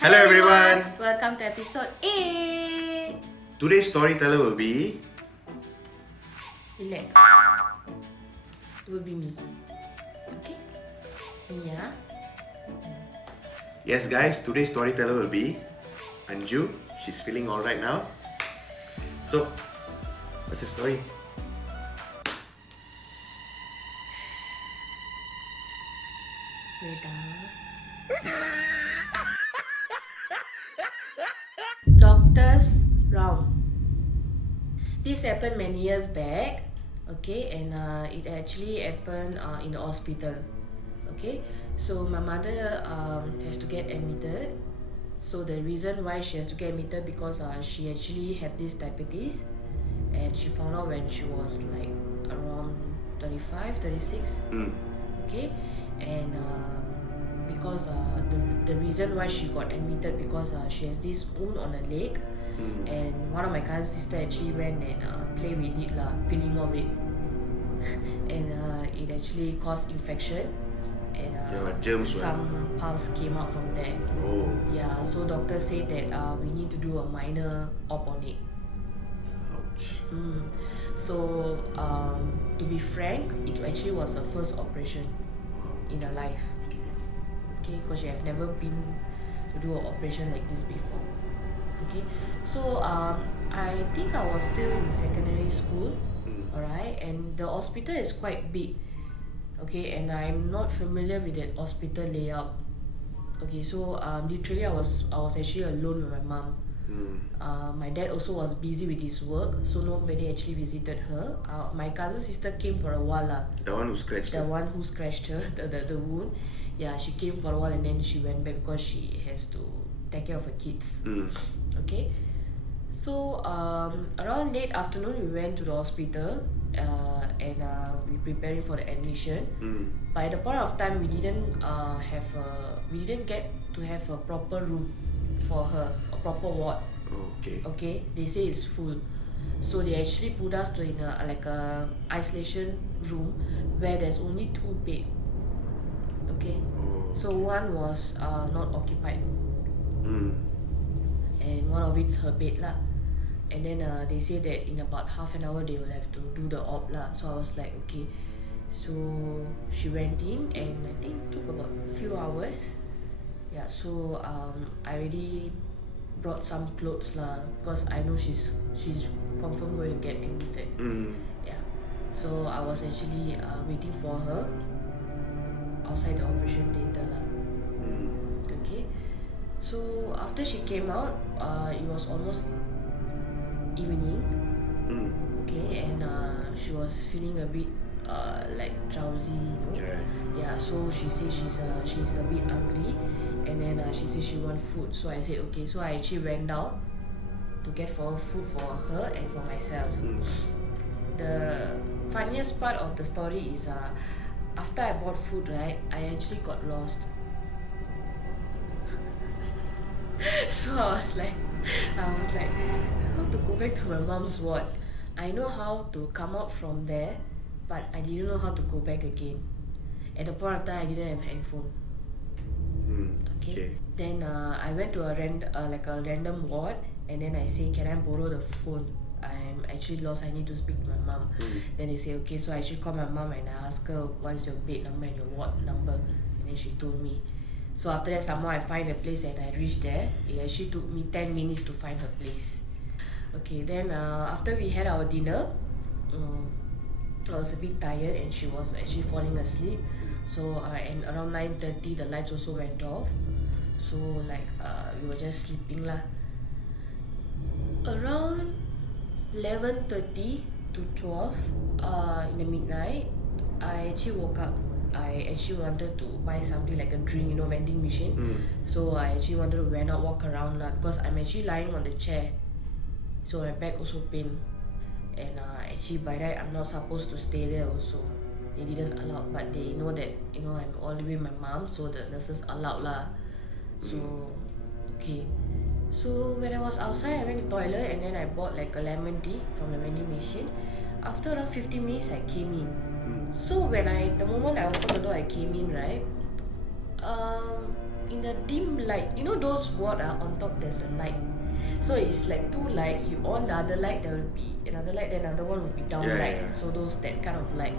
Hello everyone! Welcome to episode 8! Today's storyteller will be... Relax. It will be me. Okay? Yeah. Yes guys, today's storyteller will be Anju. She's feeling alright now. So, what's your story? Wait. Doctor's round. This happened many years back, okay, and it actually happened in the hospital, okay. So my mother has to get admitted. So the reason why she has to get admitted because she actually had this diabetes, and she found out when she was like around 35, 36, okay, and because the reason why she got admitted because she has this wound on her leg, and one of my cousin's sister actually went and play with it lah, peeling off it, and it actually caused infection, and germs some pus came out from there. Oh. Yeah, so doctor said that we need to do a minor op on it. Ouch. So to be frank, it actually was her first operation in her life. Okay, because she have never been to do an operation like this before. Okay, so I think I was still in secondary school, alright, and the hospital is quite big. Okay, and I'm not familiar with that hospital layout. Okay, so literally I was actually alone with my mom. My dad also was busy with his work, so nobody actually visited her. My cousin sister came for a while lah. The one who scratched The her. one who scratched her, the wound. Yeah, she came for a while and then she went back because she has to take care of her kids. Okay, so around late afternoon we went to the hospital, and we preparing for the admission. By the point of time we didn't get to have a proper room for her, a proper ward. Okay. Okay, they say it's full, so they actually put us in a isolation room where there's only 2 beds. Okay, so one was not occupied, and one of it's her bed lah. And then they say that in about half an hour they will have to do the op lah. So I was like, okay. So she went in and I think took about a few hours. Yeah, so I already brought some clothes lah because I know she's confirm going to get admitted. Yeah, so I was actually waiting for her outside the operation theatre lah. Okay, so after she came out, it was almost evening. Okay, and she was feeling a bit like drowsy, you know. Yeah, so she said she's a bit hungry, and then she said she want food. So I said okay. So I actually went down to get for food for her and for myself. The funniest part of the story is after I bought food, right, I actually got lost. So I was like, how to go back to my mom's ward? I know how to come out from there, but I didn't know how to go back again. At the point of time, I didn't have handphone. Okay. Then I went to a random ward, and then I say, can I borrow the phone? I'm actually lost. I need to speak to my mom. Then they say okay. So I actually called my mom and I asked her what's your bed number and your ward number, and then she told me. So after that, somehow I find the place and I reached there. It actually took me 10 minutes to find her place. Okay, then after we had our dinner, I was a bit tired and she was actually falling asleep. So and around 9:30 the lights also went off. So like we were just sleeping lah. Around 11:30 to 12 in the midnight, I actually woke up. I actually wanted to buy something like a drink, you know, vending machine. So I actually wanted to went out, walk around lah, because I'm actually lying on the chair. So my back also pain. And actually by right I'm not supposed to stay there also. They didn't allow, but they know that, you know, I'm all the way with my mom, so the nurses allowed lah. So okay. So when I was outside, I went to the toilet and then I bought like a lemon tea from the vending machine. After around 15 minutes, I came in. So the moment I opened the door, I came in, right? in the dim light, you know those ward on top there's a light. So it's like two lights, you on the other light, there will be another light, then another one will be down light. So those that kind of light.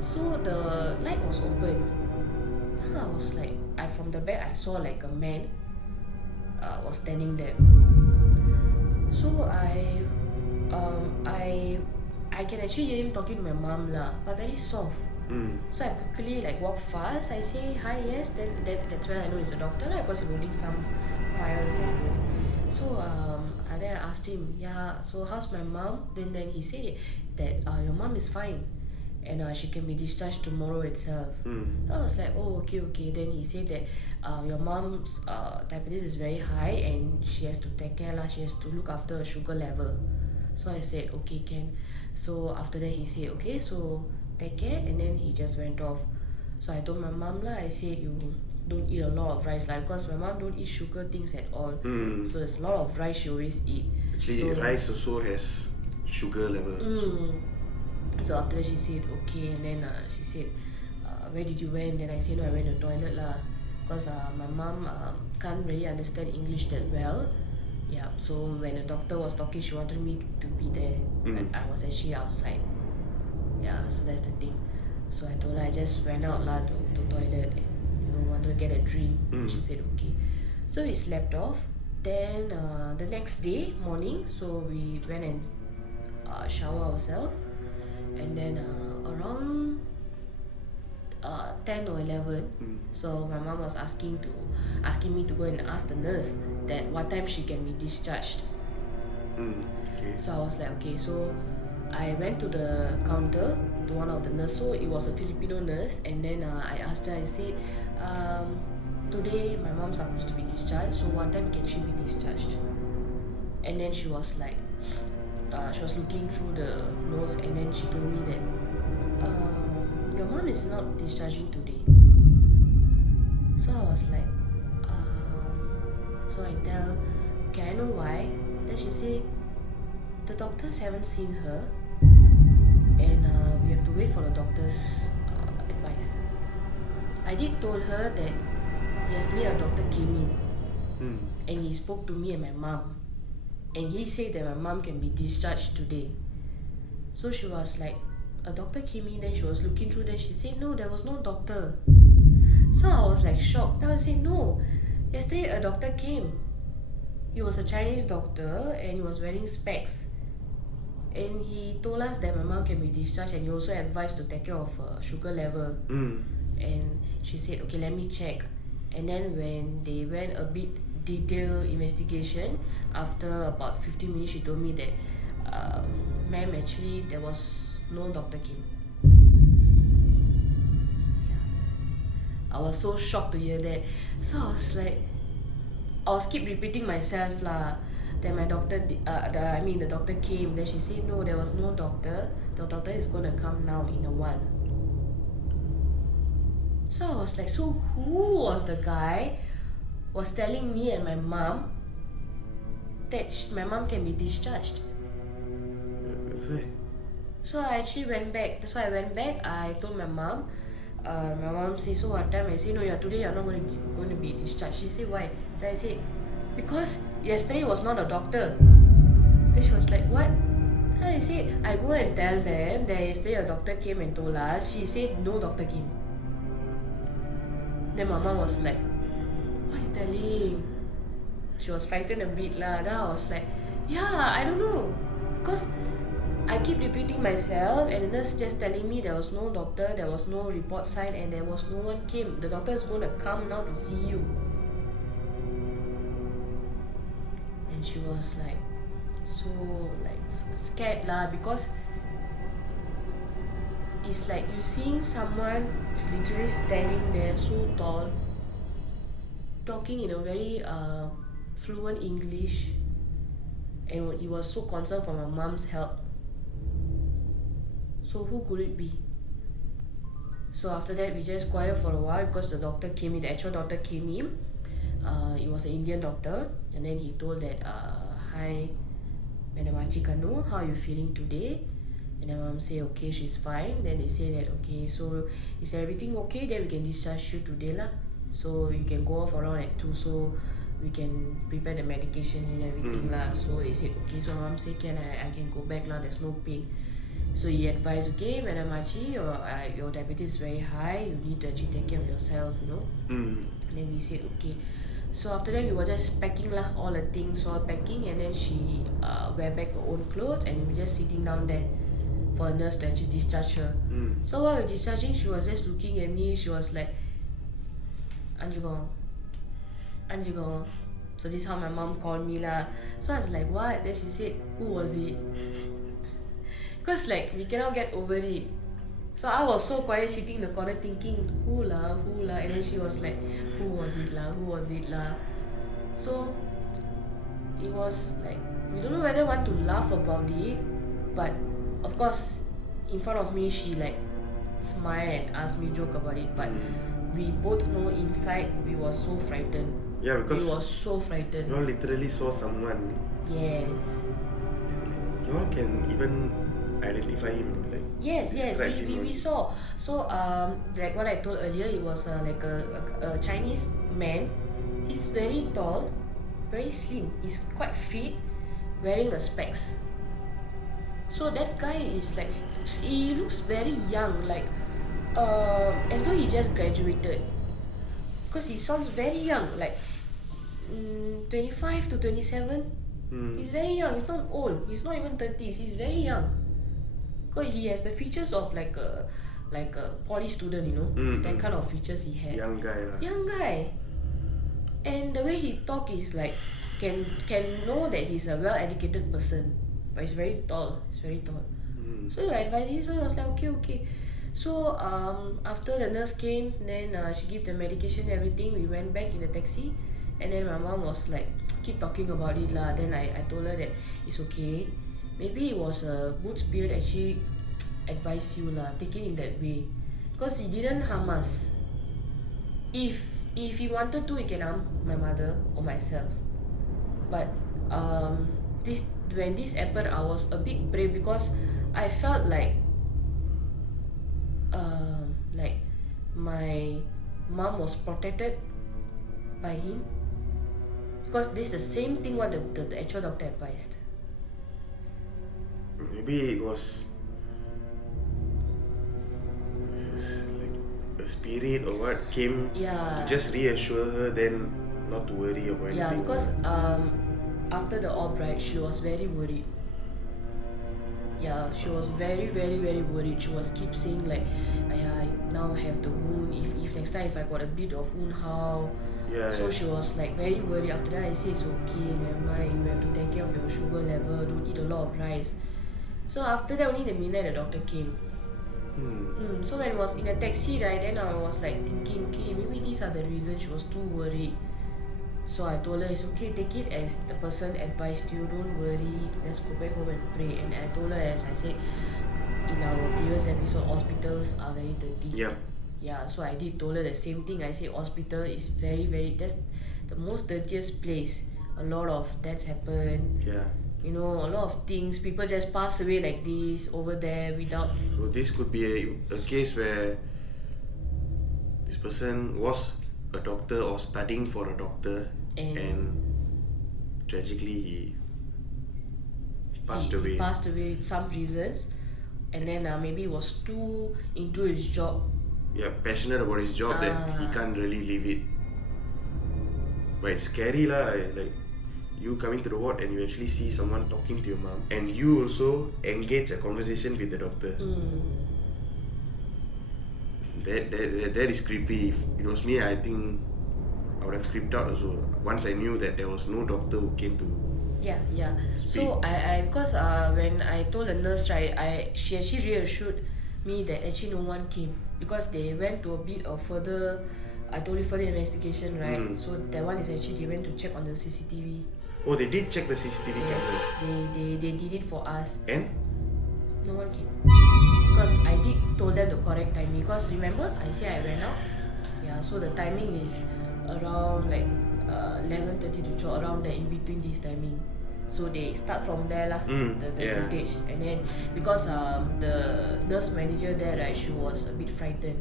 So the light was open. I was like, from the back I saw like a man was standing there. So I can actually hear him talking to my mom lah, but very soft. So I quickly like walk fast. I say hi, yes. Then that's when I know it's a doctor lah, because he's holding some files and this. So then I asked him, yeah. So how's my mom? Then he said that your mom is fine, and she can be discharged tomorrow itself. I was like, oh, okay. Then he said that your mom's diabetes is very high and she has to take care lah. She has to look after her sugar level. So I said, okay, can. So after that he said, okay, so take care, and then he just went off. So I told my mom lah, I said, you don't eat a lot of rice lah, because my mom don't eat sugar things at all. So there's a lot of rice she always eat. Actually, so, rice also has sugar level. So after that she said okay, and then she said, where did you went? Then I said, no, I went to the toilet lah, because my mom can't really understand English that well. Yeah, so when the doctor was talking, she wanted me to be there, but I was actually outside. Yeah, so that's the thing. So I told her I just went out lah to toilet and wanted to get a drink. She said okay. So we slept off. Then the next day morning, so we went and shower ourselves, and then around 10 or 11, so my mom was asking me to go and ask the nurse that what time she can be discharged. Okay. So I was like, okay. So I went to the counter to one of the nurses. So it was a Filipino nurse, and then I asked her, I said, today my mom's supposed to be discharged, so what time can she be discharged? And then she was like, she was looking through the notes, and then she told me that your mom is not discharging today. So I was like, so I tell, okay, I know why. Then she said, the doctors haven't seen her, and we have to wait for the doctor's advice. I did told her that yesterday a doctor came in, and he spoke to me and my mom, and he said that my mom can be discharged today. So she was like, a doctor came in, then she was looking through, then she said no, there was no doctor. So I was like shocked. I was saying, no, yesterday a doctor came. He was a Chinese doctor and he was wearing specs, and he told us that my mom can be discharged, and he also advised to take care of sugar level. And she said, okay, let me check. And then when they went a bit detailed investigation, after about 15 minutes, she told me that ma'am, actually there was no doctor came. I was so shocked to hear that. So I was like, I was keep repeating myself lah. Then my doctor, the doctor came. Then she said, no, there was no doctor. The doctor is gonna come now in a while. So I was like, so who was the guy was telling me and my mom that my mom can be discharged? That's right. So I actually went back. That's why I went back. I told my mom. My mom said, so what time? I said, no, today you're not going to be discharged. She said, why? Then I said, because yesterday was not a doctor. Then she was like, what? Then I said, I go and tell them that yesterday a doctor came and told us. She said no doctor came. Then my mom was like, what are you telling? She was frightened a bit lah. Then I was like, yeah, I don't know, because I keep repeating myself, and the nurse just telling me there was no doctor, there was no report signed, and there was no one came. The doctor is going to come now to see you. And she was like, so like scared lah, because it's like you seeing someone literally standing there so tall, talking in a very fluent English, and he was so concerned for my mom's health. So who could it be? So after that, we just quiet for a while because the doctor came in. The actual doctor came in. It was an Indian doctor, and then he told that, hi, Madam Achikanu, how are you feeling today? And then mom say, okay, she's fine. Then they say that, okay, so is everything okay? Then we can discharge you today lah. So you can go off around at 2, so we can prepare the medication and everything lah. So they said okay, so mom said I can go back lah, there's no pain. So he advised, okay, Madam Archie, your diabetes is very high, you need to actually take care of yourself, you know. And then we said okay. So after that we were just packing lah, all the things, all packing, and then she wear back her own clothes, and we were just sitting down there for a nurse to actually discharge her. So while we were discharging, she was just looking at me, she was like, Anju gone. Anju gone. So this is how my mom called me lah. So I was like, what? Then she said, who was it? Because like we cannot get over it. So I was so quiet sitting in the corner thinking, who lah? And then she was like, who was it lah? So it was like, we don't know whether want to laugh about it, but of course in front of me she like smiled and asked me joke about it, but we both know inside we were so frightened. Yeah, because we were so frightened. You all literally saw someone. Yes. You all can even identify him, like yes, we saw. So like what I told earlier, it was like a Chinese man. He's very tall, very slim. He's quite fit, wearing a specs. So that guy is like, he looks very young, like as though he just graduated. Because he sounds very young, like 25 to 27. He's very young. He's not old. He's not even 30s. He's very young. Because he has the features of like a poly student, you know. That kind of features he had. Young guy lah. Young guy. And the way he talk is like can know that he's a well-educated person. But he's very tall. So you advise him. So he was like, okay. So after the nurse came, then she gave the medication and everything. We went back in the taxi, and then my mom was like, keep talking about it lah. Then I told her that it's okay. Maybe it was a good spirit that she advised you lah. Take it in that way, because he didn't harm us. If he wanted to, he can harm my mother or myself. But when this happened, I was a bit brave because I felt like my mom was protected by him, because this is the same thing what the actual doctor advised. Maybe it was like a spirit or what came to just reassure her, then not to worry about anything. Yeah, because after the op, right, she was very worried. Yeah, she was very, very, very worried. She was keep saying like, I now have the wound. If next time if I got a bit of wound, how? So she was like very worried. After that, I said it's okay, never mind. You have to take care of your sugar level. Don't eat a lot of rice. So after that, only the midnight the doctor came. So when I was in a taxi, right, then I was like thinking, okay, maybe these are the reasons she was too worried. So I told her, it's okay, take it as the person advised you, don't worry, let's go back home and pray. And I told her, as I said in our previous episode, hospitals are very dirty. Yeah, so I told her the same thing. I said hospital is very, very, that's the most dirtiest place. A lot of deaths happen. You know, a lot of things, people just pass away like this over there without. So this could be a case where this person was a doctor or studying for a doctor, and tragically he passed away. He passed away with some reasons, and then maybe he was too into his job. Yeah, passionate about his job that he can't really leave it. But it's scary lah, like you coming to the ward and you actually see someone talking to your mom, and you also engage a conversation with the doctor. That is creepy. If it was me, I think I would have creeped out also. Once I knew that there was no doctor who came to speak. So I because when I told the nurse, right, she actually reassured me that actually no one came, because they went to a bit of further, I told you, further investigation, right? So that one is actually they went to check on the CCTV. Oh, they did check the CCTV camera. They did it for us. And no one came, because I did told them the correct timing. Because remember I said I ran out. Yeah, so the timing is around like 11:30 to 12, around there, in between this timing. So they start from there lah, the footage. And then because the nurse manager there, right, she was a bit frightened,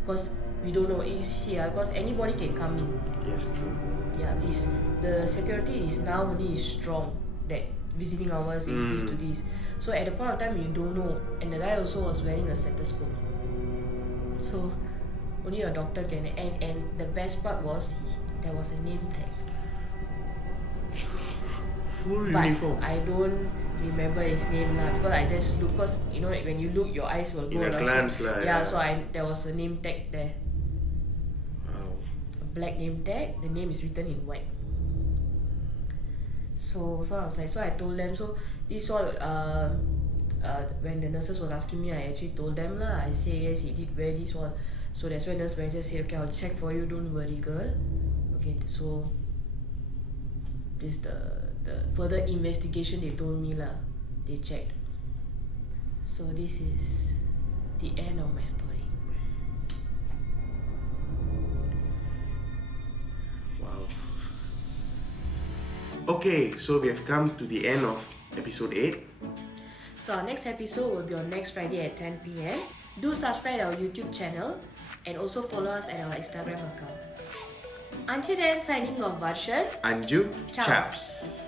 because we don't know. It's here because anybody can come in. Yes, true. Yeah, it's the security is now only strong that visiting hours is this to this. So at the point of time you don't know, and the guy also was wearing a stethoscope. So only a doctor can. And the best part was there was a name tag. Full But uniform. I don't remember his name lah because I just look, because you know when you look your eyes will go In a around. glance lah. Yeah, so there was a name tag there. Wow. A black name tag. The name is written in white. So I was like, so I told them, so this all when the nurses was asking me, I actually told them lah. I say yes, he did wear this one. So that's when nurse manager said, okay, I'll check for you, don't worry girl. Okay, so this the further investigation they told me lah. They checked. So this is the end of my story. Wow. Okay, so we have come to the end of episode 8. So our next episode will be on next Friday at 10 p.m. Do subscribe our YouTube channel and also follow us at our Instagram account. Until then, signing off, Varshan. Anju Chaps. Chaps.